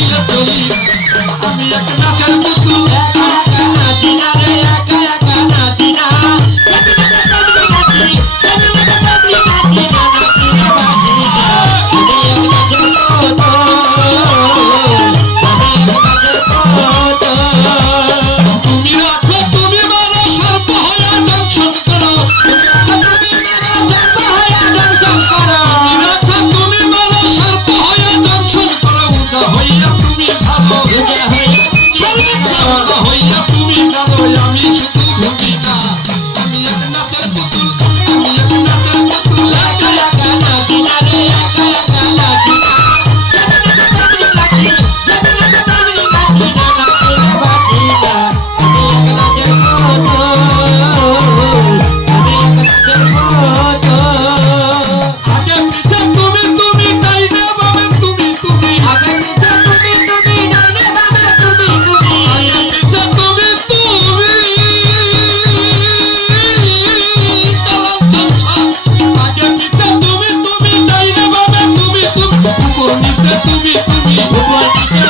হইয়া চলি আমি এক নাচের পুতুল একা একা নাচি না রে একা একা নাচি না তুমি রাখো তুমি মারো সর্প হইয়া দংশন করো তুমি মারো সর্প হইয়া দংশন করো উদা হইয়া তুমি ভালো উদা হইয়া তুমি ভালো আমি শুধু ঘুমি না আমি এক নাচের পুতুল আমি এক নাচের পুতুল একা একা নাচি না রে একা একা নাচি না আগে পিছে তুমি তুমি তাই না বাবা তুমি তুমি আগে পিছে তুমি তুমি তাই না বাবা তুমি তুমি আগে পিছে তুমি তুমি তালাম সংসার আগে পিছে তুমি তুমি তাই না বাবা তুমি তুমি উপর নিচে তুমি তুমি উপর নিচে